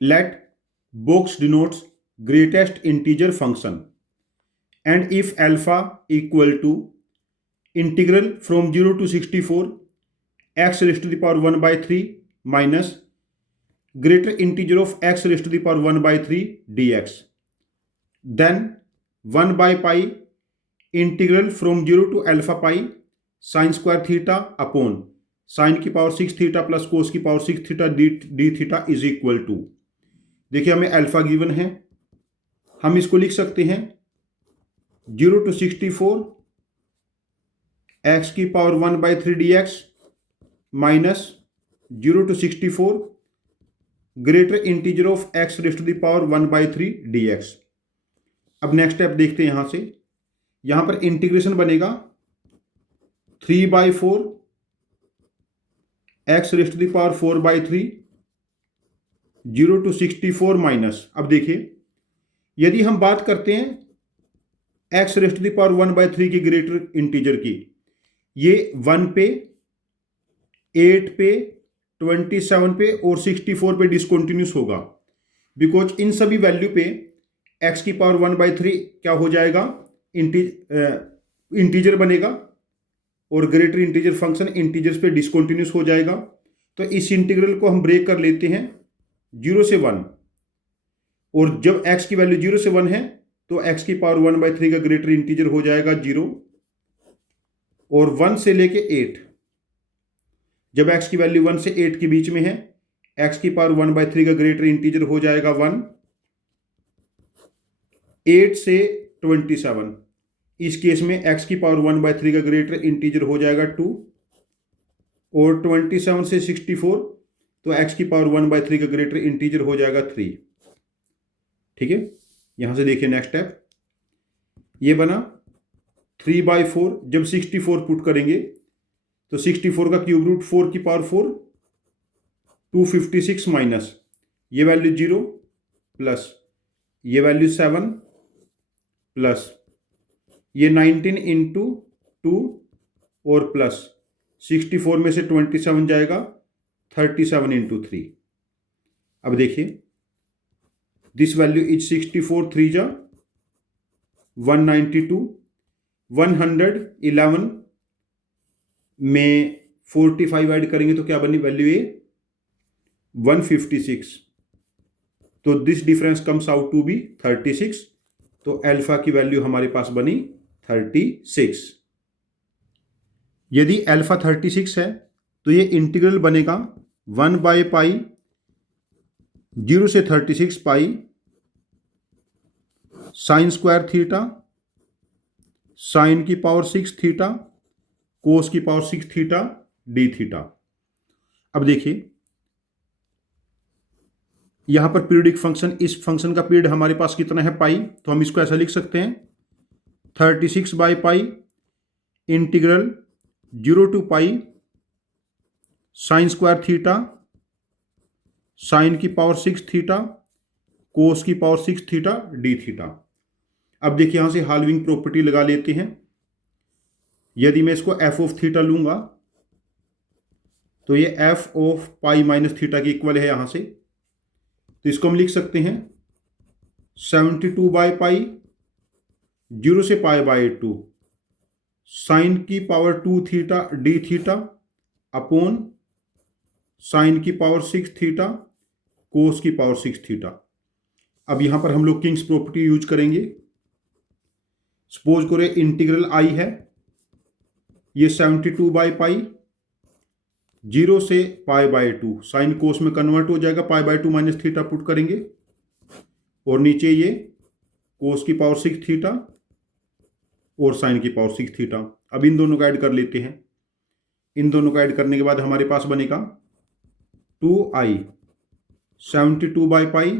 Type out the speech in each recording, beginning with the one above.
let box denotes greatest integer function, and if alpha equal to integral from 0 to 64 x raised to the power 1 by 3 minus greater integer of x raised to the power 1 by 3 dx, then 1 by pi integral from 0 to alpha pi sin square theta upon sin की power 6 theta plus cos की power 6 theta d theta is equal to, देखिए हमें alpha given है, हम इसको लिख सकते हैं 0 to 64 एक्स की power 1 by 3 dx minus 0 to 64 greater integer of x raised to the power 1 by 3 dx। अब नेक्स्ट स्टेप देखते हैं, यहां से यहां पर इंटीग्रेशन बनेगा 3 by 4 x raised to the power 4 by 3 0 to 64 minus, अब देखिए यदि हम बात करते हैं x raised to the power 1 by 3 की ग्रेटर इंटीजर की, ये 1 पे 8 पे 27 पे और 64 पे डिसकंटिन्यूस होगा, बिकॉज इन सभी वैल्यू पे x की पावर 1 by 3 क्या हो जाएगा, इंटीजर बनेगा और ग्रेटर इंटीजर फंक्शन इंटीजर्स पे डिसकंटिन्यूस हो जाएगा। तो इस इंटीग्रल को हम ब्रेक कर लेते हैं 0 से 1, और जब x की वैल्यू 0 से 1 है तो x की पावर 1 by 3 का ग्रेटर इंटीजर हो जाएगा 0, और 1 से लेके 8, जब x की वैल्यू 1 से 8 के बीच में है x की पावर 1 by 3 का ग्रेटर इंटीजर हो जाएगा 1, 8 से 27, इस केस में x की पावर 1 by 3 का ग्रेटर इंटीजर हो जाएगा 2, और 27 से 64 तो x की पावर 1 by 3 का ग्रेटर इंटीजर हो जाएगा 3। ठीक है, यहां से देखिए नेक्स्ट स्टेप, ये बना 3 by 4, जब 64 पुट करेंगे तो 64 का क्यूब रूट 4 की पावर 4 256 माइनस ये वैल्यू 0 प्लस ये वैल्यू 7 प्लस ये 19 इंटू 2 और प्लस 64 में से 27 जाएगा 37 इंटू 3। अब देखिए दिस वैल्यू इज 64 3 जा 192, 111 में 45 ऐड करेंगे तो क्या बनी वैल्यू, ये 156, तो this difference comes out to be 36, तो अल्फा की वैल्यू हमारे पास बनी 36। यदि अल्फा 36 है तो ये इंटीग्रल बनेगा 1 by पाई 0 से 36 pi sine square theta sine की पावर 6 थीटा कोस की पावर 6 थीटा डी थीटा। अब देखिए यहां पर पीरियडिक फंक्शन, इस फंक्शन का पीरियड हमारे पास कितना है पाई, तो हम इसको ऐसा लिख सकते हैं 36 by pi integral 0 to pi sine square theta sine की पावर 6 थीटा कोस की पावर 6 थीटा डी थीटा। अब देखिए यहां से हाल्विंग प्रॉपर्टी लगा लेते हैं, यदि मैं इसको एफ ऑफ थीटा लूंगा तो ये F of pi minus theta की इक्वल है यहां से, तो इसको हम लिख सकते हैं 72 by पाई 0 से पाई बाई 2 साइन की power 2 theta d theta upon sine की पावर 6 थीटा कोस की पावर 6 थीटा। अब यहां पर हम लोग किंग्स प्रॉपर्टी यूज करेंगे। सपोज करें इंटीग्रल आई है, ये 72 by पाई 0 से पाई बाई 2 साइन कोस में कन्वर्ट हो जाएगा, पाई बाई 2 माइनस थीटा पुट करेंगे, और नीचे ये कोस की पावर 6 थीटा और साइन की पावर 6 थीटा। अब इन दोनों को ऐड कर लेते हैं, इन दोनों को ऐड करने के बाद हमारे पास बनेगा 2i 72 by पाई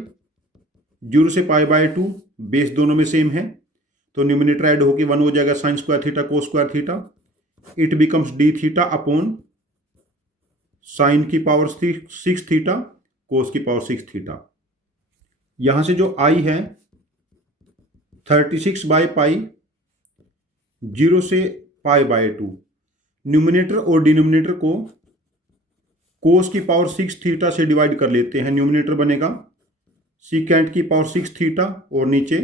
0 से पाई बाई 2, बेस दोनों में सेम है तो न्यूमिनेटर ऐड होकर 1 हो जाएगा sine square theta cos square theta, it becomes D theta upon sine की पावर 6 थीटा कोस की पावर 6 थीटा। यहां से जो आई है 36 by पाई 0 से पाई बाई 2, न्यूमिनेटर और डिनोमिनेटर को कोस की पावर 6 थीटा से डिवाइड कर लेते हैं, न्यूमिनेटर बनेगा सीकेंट की पावर 6 थीटा और नीचे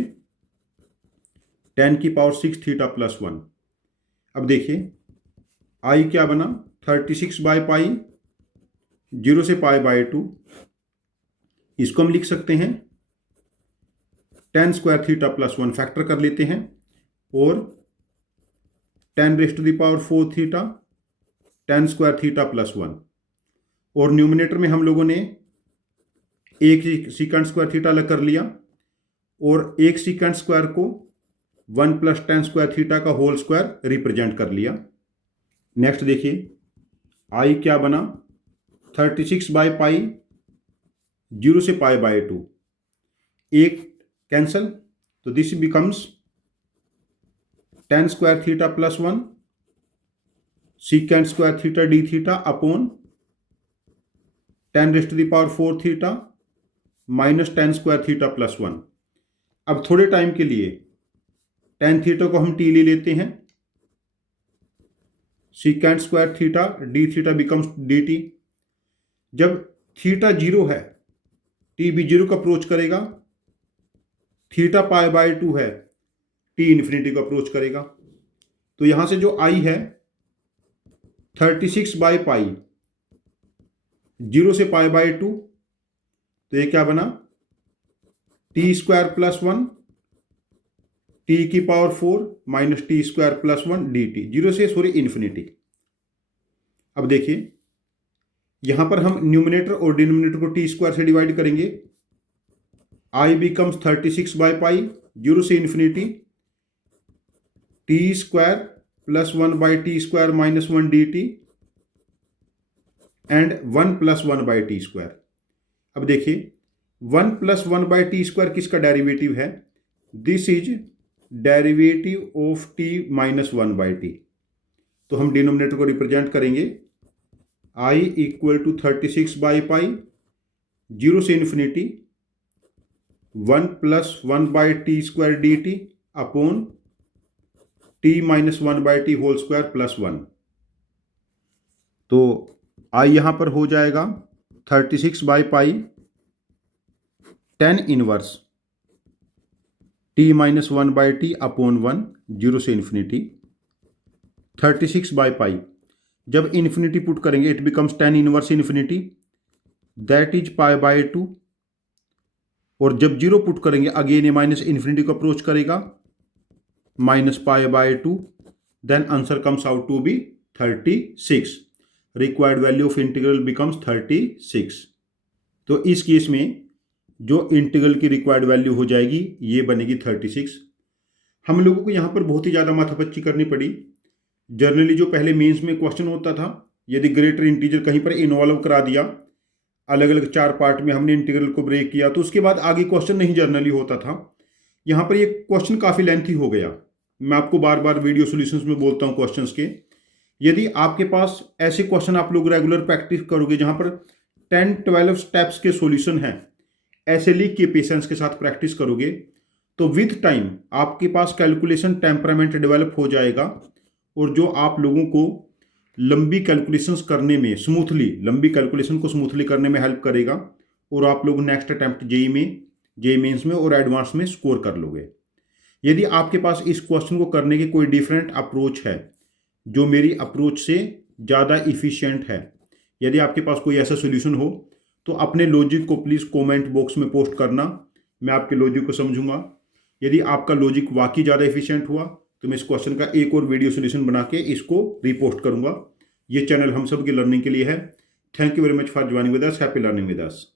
tan की पावर 6 थीटा प्लस 1। अब देखिए आई क्या बना, 36 बाई पाई 0 से पाई बाई 2। इसको हम लिख सकते हैं tan square theta plus 1, factor कर लेते हैं, और tan raise to the power 4 theta tan square theta plus 1। और न्यूमिनेटर में हम लोगों ने एक सीकेंट स्क्वायर थीटा अलग कर लिया और एक सीकेंट स्क्वायर को 1 प्लस tan स्क्वायर थीटा का होल स्क्वायर रिप्रेजेंट कर लिया। नेक्स्ट देखिए आई क्या बना, 36 बाई पाई 0 से पाई बाई 2, एक कैंसल, तो this becomes tan square theta plus 1 secant square theta d theta upon tan raise to the power 4 theta minus tan square theta plus 1। अब थोड़े टाइम के लिए tan थीटा को हम टी ले लेते हैं, secant square theta d theta becomes D T. जब थीटा 0 है, टी भी 0 को अप्रोच करेगा, थीटा पाई बाई 2 है, टी इन्फिनिटी को अप्रोच करेगा। तो यहां से जो आई है 36 बाई पाई 0 से पाई बाई 2, तो ये क्या बना, टी स्क्वायर प्लस 1 टी की power 4 minus T square plus 1 D T, 0 से सॉरी इन्फिनिटी। अब देखिए यहां पर हम न्यूमिनेटर और डिनोमिनेटर को टी स्क्वायर से डिवाइड करेंगे। आई बिकम्स 36 बाई पाई 0 से infinity T square plus 1 by T square minus 1 D T and 1 plus 1 by T square. अब देखिए 1 प्लस 1 बाई टी स्क्वायर किसका डेरिवेटिव है, this is derivative of T minus 1 by T. तो हम denominator को represent करेंगे I equal to 36 by पाई 0 से infinity 1 plus 1 by T square D T upon T minus 1 by t whole square plus 1। तो I यहां पर हो जाएगा 36 by pi tan inverse t minus 1 by t upon 1 0 से infinity 36 by pi. जब infinity put करेंगे it becomes tan inverse infinity that is pi by 2, और जब 0 पुट करेंगे अगेन ये माइनस इन्फिनिटी को अप्रोच करेगा minus pi by 2, then answer comes out to be 36। Required value of integral becomes 36। तो इस केस में जो इंटीग्रल की रिक्वायर्ड वैल्यू हो जाएगी ये बनेगी 36। हम लोगों को यहाँ पर बहुत ही ज़्यादा माथापच्ची करनी पड़ी। जनरली जो पहले मेंस में क्वेश्चन होता था, यदि ग्रेटर इंटीजर कहीं पर इन्वॉल्व करा दिया, अलग अलग 4 पार्ट में हमने इंटीग्रल को ब्रेक किया, तो उसके बाद आगे क्वेश्चन नहीं जनरली होता था। यहाँ पर ये क्वेश्चन काफ़ी लेंथी हो गया। मैं आपको बार बार वीडियो सॉल्यूशंस में बोलता हूँ क्वेश्चंस के, यदि आपके पास ऐसे क्वेश्चन आप लोग रेगुलर प्रैक्टिस करोगे जहाँ पर 10-12 स्टेप्स के सॉल्यूशन हैं, ऐसे लिख के पेशेंस के साथ प्रैक्टिस करोगे तो विथ टाइम आपके पास कैलकुलेशन टेम्परामेंट डेवलप हो जाएगा, और जो आप लोगों को लंबी कैलकुलेशंस करने में लंबी कैलकुलेशन को स्मूथली करने में हेल्प करेगा, और आप लोग नेक्स्ट अटेम्प्ट जेईई मेंस में और एडवांस में स्कोर कर लोगे। यदि आपके पास इस क्वेश्चन को करने की कोई डिफरेंट अप्रोच है जो मेरी अप्रोच से ज़्यादा इफिशिएंट है, यदि आपके पास कोई ऐसा सोल्यूशन हो तो अपने लॉजिक को प्लीज़ कमेंट बॉक्स में पोस्ट करना, मैं आपके लॉजिक को समझूंगा। यदि आपका लॉजिक वाकई ज़्यादा इफिशिएंट हुआ तो मैं इस क्वेश्चन का एक और वीडियो सोल्यूशन बना के इसको रिपोस्ट करूंगा। ये चैनल हम सब की लर्निंग के लिए है। Thank you very much for joining with us. Happy learning with us.